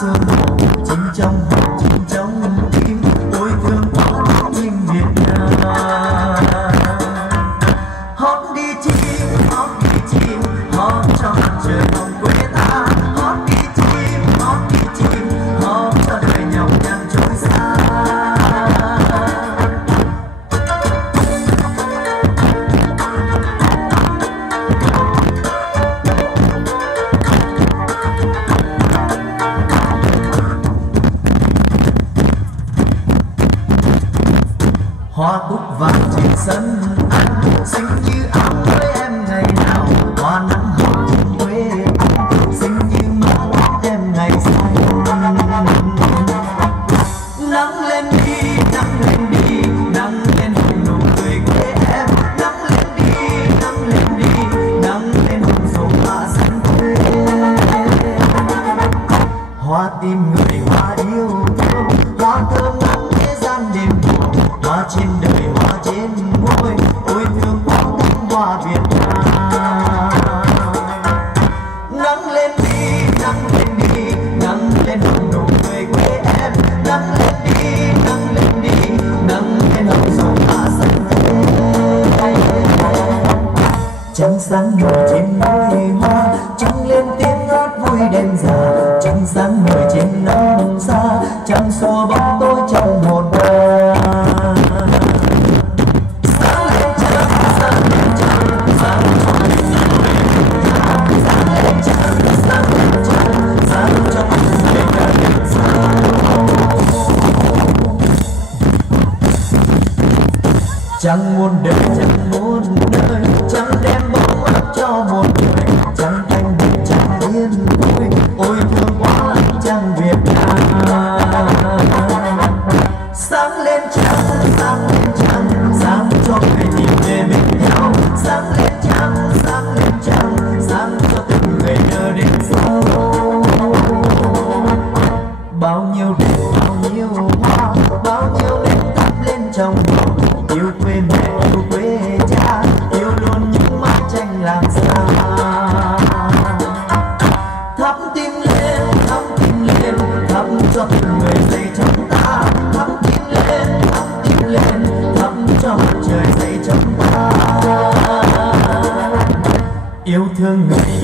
sương mù chính trong tim tôi thương quá linh Việt Nam. Hót đi chim hót cho mặt trời hồng quê ta. Hót đi chim hót cho đời nhọc nhằn trôi xa. Hoa cúc vàng trên sân anh xinh như áo mới em ngày nào. Hoa nắng hồng trên quê anh xinh như mơ em ngày say. Nắng lên đi nắng lên đi nắng lên hồng nụ cười quê em. Nắng lên đi nắng lên đi nắng lên hồng dầu hoa xanh quê. Hoa tim người hoa yêu thương hoa thơm ngát thế gian đêm buồn. Hoa trên đời hoa trên môi ôi thương quá thắm hoa Việt Nam. Nắng lên đi nắng lên hồng nụ cười quê em. Nắng lên đi nắng lên hồng dầu hoa xanh quê. Trăng sáng nổi trên môi hoa trăng lên tiếng hát vui đêm già. Trăng sáng nổi trên nắng xa trăng xua bóng tối trong hồn ta. Chẳng muốn đời chẳng đem bóng mắt cho một người. Chẳng thanh bình chẳng yên vui ôi thương quá chẳng Việt Nam. Sáng lên trăng sáng cho người tìm về bên nhau. Sáng lên trăng sáng cho từng người nhớ đến sau. Bao nhiêu đêm bao nhiêu hoa bao nhiêu đêm thắp lên trong lòng. Yêu quê mẹ yêu quê cha yêu luôn những mái tranh làng xa. Thắp tim lên thắp cho từng người dậy trong ta. Thắp tim lên thắp cho mặt trời dậy trong ta. Yêu thương người